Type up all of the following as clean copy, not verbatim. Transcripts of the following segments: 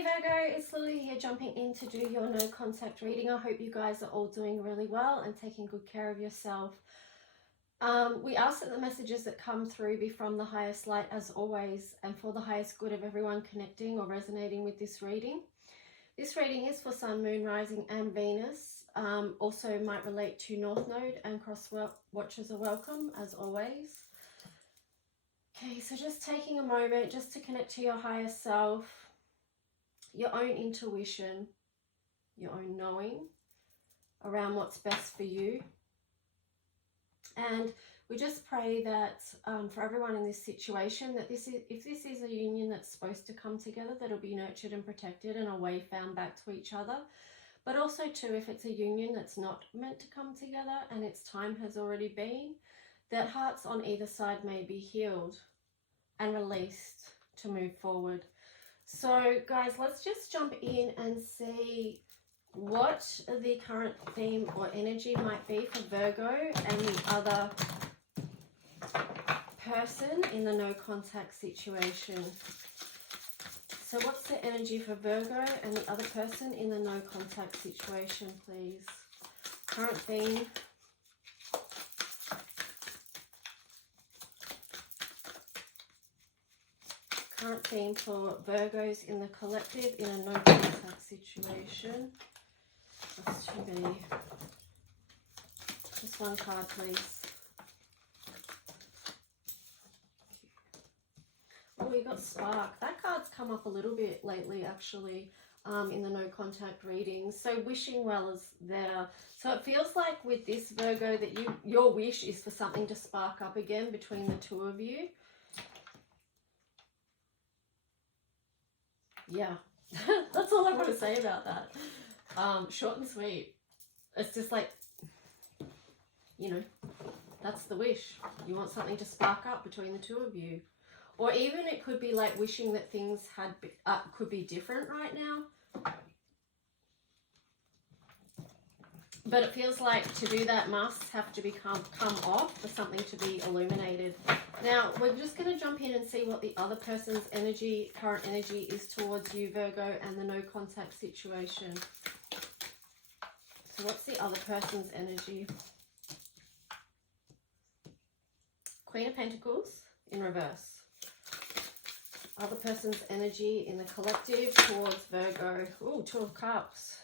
Hey Virgo, it's Lily here jumping in to do your no contact reading. I hope you guys are all doing really well and taking good care of yourself. We ask that the messages that come through be from the highest light as always and for the highest good of everyone connecting or resonating with this reading. This reading is for Sun, Moon, Rising and Venus. Also might relate to North Node and cross watchers are welcome as always. Okay, so just taking a moment just to connect to your higher self, your own intuition, your own knowing around what's best for you. And we just pray that for everyone in this situation, that if this is a union that's supposed to come together, that'll be nurtured and protected and a way found back to each other. But also too, if it's a union that's not meant to come together and its time has already been, that hearts on either side may be healed and released to move forward. So guys, let's just jump in and see what the current theme or energy might be for Virgo and the other person in the no contact situation. So what's the energy for Virgo and the other person in the no contact situation, please? Current theme. Current theme for Virgos in the collective in a no contact situation. That's too many. Just one card, please. Oh, we got Spark. That card's come up a little bit lately, actually, in the no contact readings. So wishing well is there. So it feels like with this Virgo that your wish is for something to spark up again between the two of you. Yeah, that's all I want to say about that. Short and sweet. It's just like, you know, that's the wish. You want something to spark up between the two of you. Or even it could be like wishing that things could be different right now. But it feels like to do that must have to come off for something to be illuminated. Now, we're just going to jump in and see what the other person's energy, current energy is towards you, Virgo, and the no contact situation. So what's the other person's energy? Queen of Pentacles in reverse. Other person's energy in the collective towards Virgo. Ooh, Two of Cups.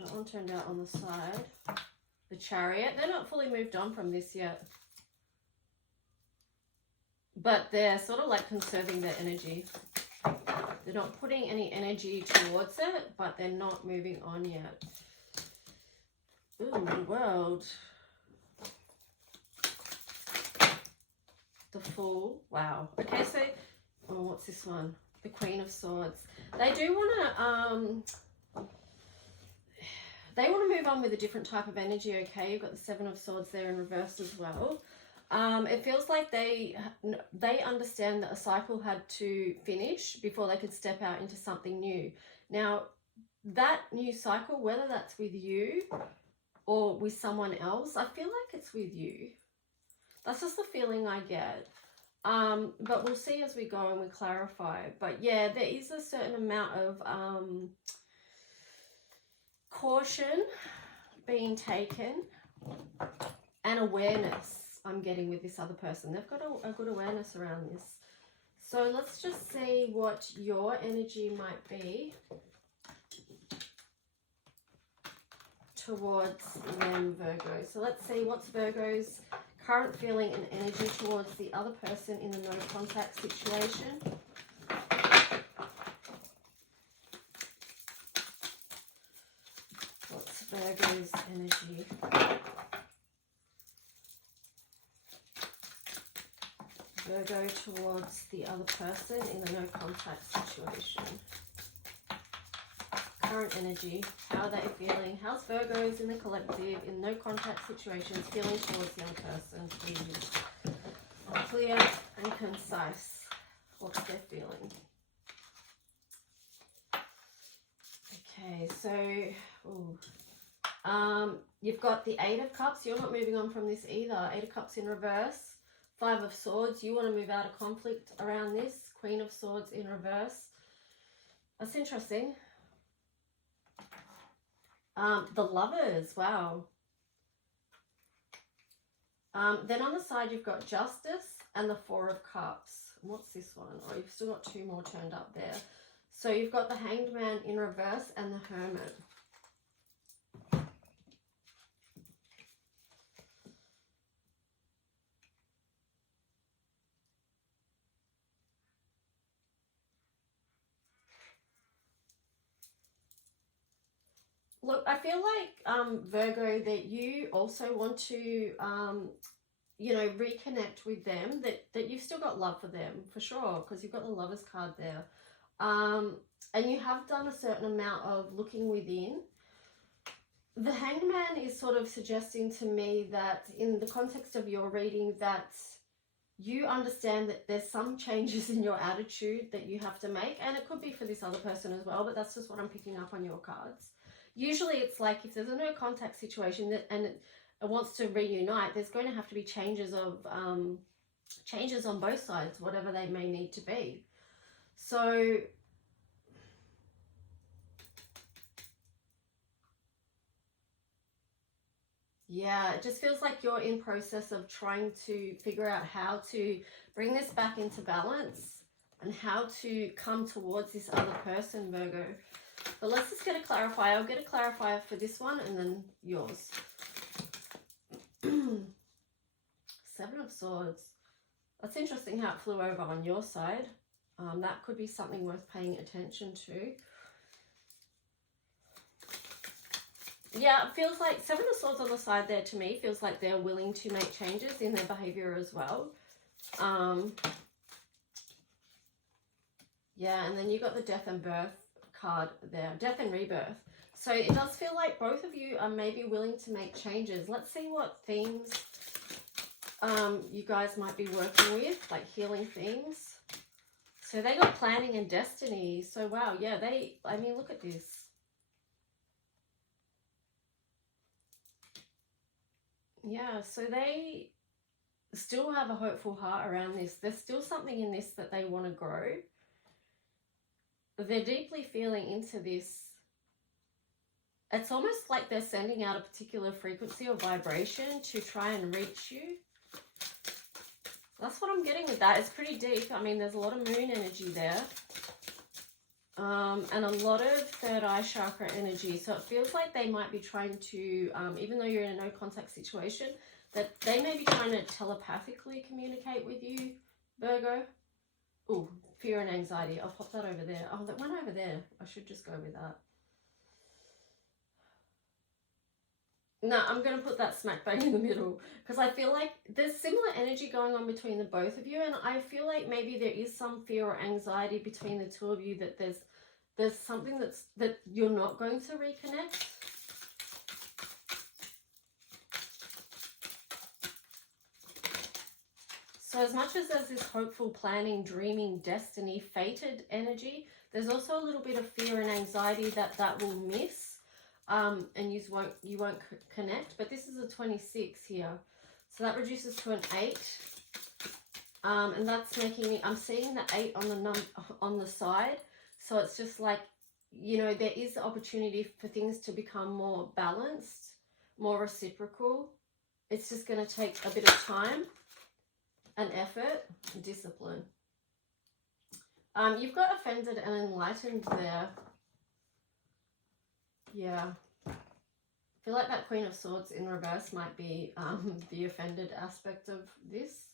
That one turned out on the side. The Chariot. They're not fully moved on from this yet. But they're sort of like conserving their energy. They're not putting any energy towards it, but they're not moving on yet. Ooh, the World. The Fool. Wow. Okay, so, oh, what's this one? The Queen of Swords. They do want to, they want to move on with a different type of energy, okay? You've got the Seven of Swords there in reverse as well. It feels like they understand that a cycle had to finish before they could step out into something new. Now, that new cycle, whether that's with you or with someone else, I feel like it's with you. That's just the feeling I get. But we'll see as we go and we clarify. But yeah, there is a certain amount of caution being taken and awareness I'm getting with this other person. They've got a good awareness around this. So let's just see what your energy might be towards them, Virgo. So let's see what's Virgo's current feeling and energy towards the other person in the no contact situation. What's Virgo's energy? Virgo towards the other person in the no contact situation. Current energy. How are they feeling? How's Virgos in the collective in no contact situations feeling towards the other person? Please. Clear and concise. What's their feeling? Okay, so you've got the Eight of Cups. You're not moving on from this either. Eight of Cups in reverse. Five of Swords. You want to move out of conflict around this. Queen of Swords in reverse. That's interesting. The Lovers, wow. Then on the side you've got Justice and the Four of Cups. What's this one? Oh, you've still got two more turned up there. So you've got the Hanged Man in reverse and the Hermit. Look, I feel like, Virgo, that you also want to, you know, reconnect with them, that you've still got love for them, for sure, because you've got the Lovers card there. And you have done a certain amount of looking within. The Hanged Man is sort of suggesting to me that in the context of your reading that you understand that there's some changes in your attitude that you have to make, and it could be for this other person as well, but that's just what I'm picking up on your cards. Usually it's like if there's a no contact situation and it wants to reunite, there's going to have to be changes on both sides, whatever they may need to be. So yeah, it just feels like you're in process of trying to figure out how to bring this back into balance and how to come towards this other person, Virgo. But let's just get a clarifier. I'll get a clarifier for this one and then yours. Seven of Swords. That's interesting how it flew over on your side. That could be something worth paying attention to. Yeah, it feels like Seven of Swords on the side there to me feels like they're willing to make changes in their behavior as well. Yeah, and then you got the Death and Birth card there, Death and Rebirth. So it does feel like both of you are maybe willing to make changes. Let's see what themes you guys might be working with, like healing themes. So they got planning and destiny. So wow, yeah, I mean, look at this. Yeah, so they still have a hopeful heart around this. There's still something in this that they want to grow. They're deeply feeling into this. It's almost like they're sending out a particular frequency or vibration to try and reach you. That's what I'm getting with that. It's pretty deep. I mean, there's a lot of moon energy there. And a lot of third eye chakra energy. So it feels like they might be trying to, even though you're in a no contact situation, that they may be trying to telepathically communicate with you, Virgo. Oh, fear and anxiety. I'll pop that over there. Oh, that went over there. I should just go with that. No, I'm going to put that smack bang in the middle because I feel like there's similar energy going on between the both of you, and I feel like maybe there is some fear or anxiety between the two of you that there's something that you're not going to reconnect. So as much as there's this hopeful, planning, dreaming, destiny, fated energy, there's also a little bit of fear and anxiety that will miss. And you won't connect, but this is a 26 here, so that reduces to an 8, and that's making me, I'm seeing the 8 on the side, so it's just like, you know, there is opportunity for things to become more balanced, more reciprocal. It's just going to take a bit of time and effort and discipline. You've got offended and enlightened there. Yeah, I feel like that Queen of Swords in reverse might be the offended aspect of this.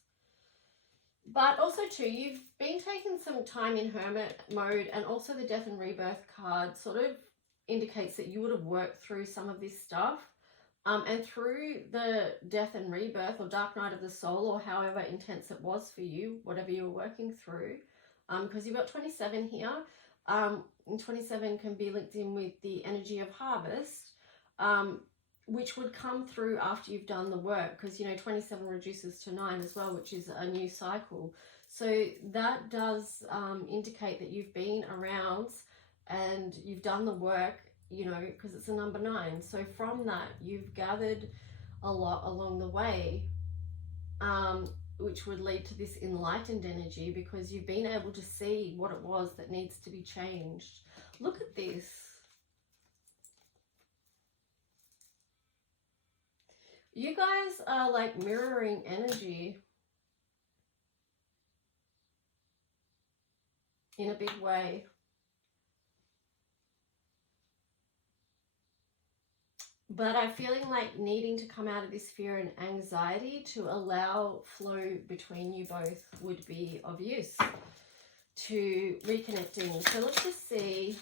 But also too, you've been taking some time in hermit mode, and also the Death and Rebirth card sort of indicates that you would have worked through some of this stuff. And through the Death and Rebirth or Dark Night of the Soul, or however intense it was for you, whatever you were working through, because you've got 27 here. And 27 can be linked in with the energy of harvest, which would come through after you've done the work, because, you know, 27 reduces to 9 as well, which is a new cycle. So that does indicate that you've been around and you've done the work, you know, because it's a number 9. So from that, you've gathered a lot along the way. which would lead to this enlightened energy, because you've been able to see what it was that needs to be changed. Look at this. You guys are like mirroring energy in a big way. But I'm feeling like needing to come out of this fear and anxiety to allow flow between you both would be of use to reconnecting. So let's just see.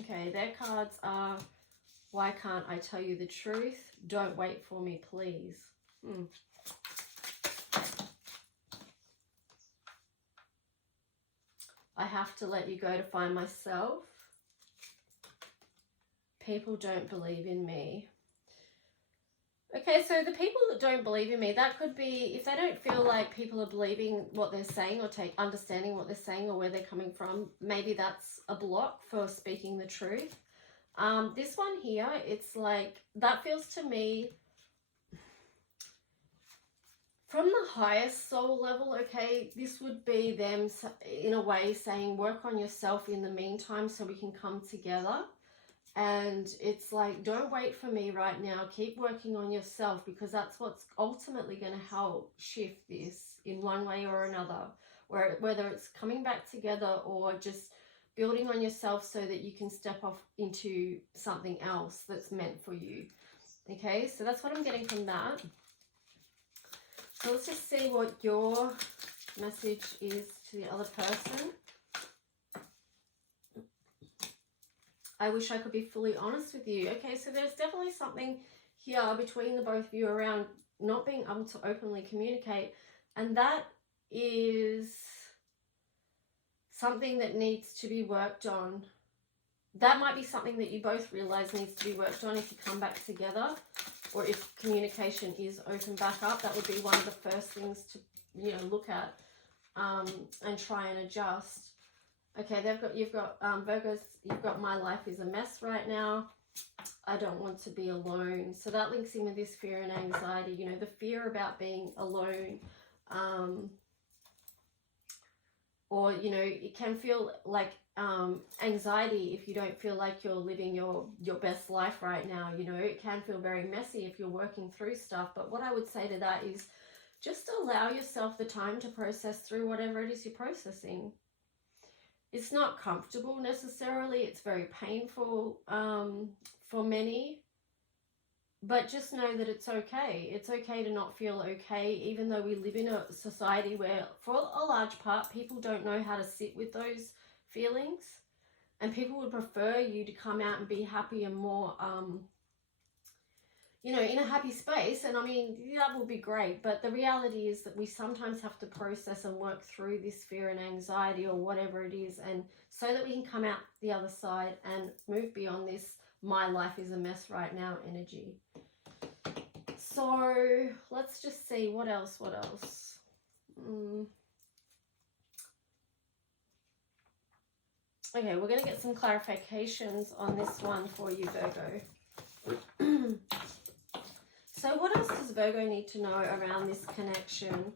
Okay, their cards are, why can't I tell you the truth? Don't wait for me, please. I have to let you go to find myself. People don't believe in me. Okay, so the people that don't believe in me, that could be if they don't feel like people are believing what they're saying or understanding what they're saying or where they're coming from. Maybe that's a block for speaking the truth. This one here, it's like, that feels to me from the highest soul level, okay, this would be them in a way saying, work on yourself in the meantime so we can come together. And it's like, don't wait for me right now. Keep working on yourself, because that's what's ultimately going to help shift this in one way or another. Whether it's coming back together or just building on yourself so that you can step off into something else that's meant for you. Okay, so that's what I'm getting from that. So let's just see what your message is to the other person. I wish I could be fully honest with you. Okay, so there's definitely something here between the both of you around not being able to openly communicate. And that is something that needs to be worked on. That might be something that you both realize needs to be worked on if you come back together, or if communication is opened back up. That would be one of the first things to, you know, look at and try and adjust. Okay, you've got Virgos, you've got my life is a mess right now. I don't want to be alone. So that links in with this fear and anxiety, you know, the fear about being alone. Or, you know, it can feel like anxiety if you don't feel like you're living your best life right now. You know, it can feel very messy if you're working through stuff. But what I would say to that is just allow yourself the time to process through whatever it is you're processing. It's not comfortable necessarily. It's very painful for many. But just know that it's okay. It's okay to not feel okay, even though we live in a society where, for a large part, people don't know how to sit with those feelings. And people would prefer you to come out and be happy and more, you know, in a happy space. And I mean, that will be great. But the reality is that we sometimes have to process and work through this fear and anxiety or whatever it is. And so that we can come out the other side and move beyond this my life is a mess right now energy. So let's just see what else. Okay, we're going to get some clarifications on this one for you, Virgo. So what else does Virgo need to know around this connection?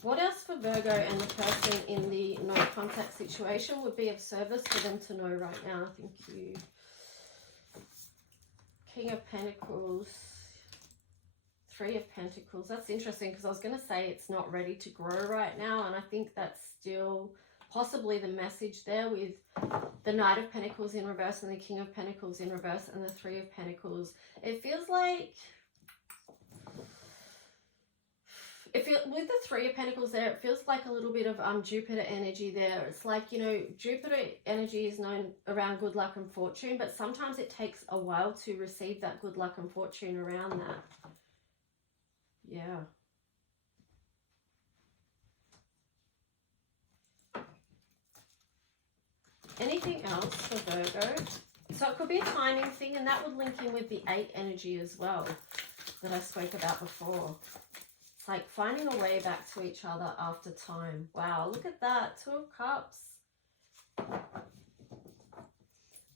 What else for Virgo and the person in the no contact situation would be of service for them to know right now? Thank you. King of Pentacles, Three of Pentacles. That's interesting because I was going to say it's not ready to grow right now, and I think that's still possibly the message there with the Knight of Pentacles in reverse and the King of Pentacles in reverse and the Three of Pentacles. It feels like, with the Three of Pentacles there, it feels like a little bit of Jupiter energy there. It's like, you know, Jupiter energy is known around good luck and fortune, but sometimes it takes a while to receive that good luck and fortune around that. Yeah. Anything else for Virgo? So it could be a timing thing, and that would link in with the 8 energy as well that I spoke about before. It's like finding a way back to each other after time. Wow, look at that. 2 of Cups.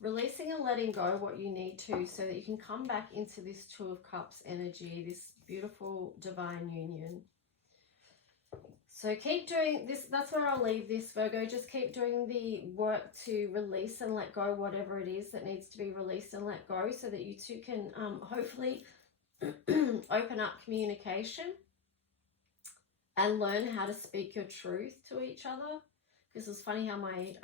Releasing and letting go what you need to so that you can come back into this 2 of Cups energy, this beautiful divine union. So keep doing this. That's where I'll leave this, Virgo. Just keep doing the work to release and let go whatever it is that needs to be released and let go, so that you two can hopefully open up communication and learn how to speak your truth to each other. Because it's funny how my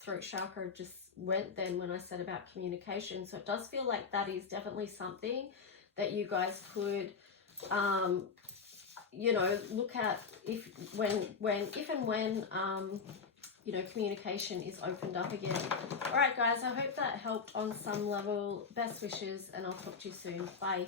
throat chakra just went then when I said about communication. So it does feel like that is definitely something that you guys could you know, look at if and when you know, communication is opened up again. All right, guys, I hope that helped on some level. Best wishes, and I'll talk to you soon. Bye.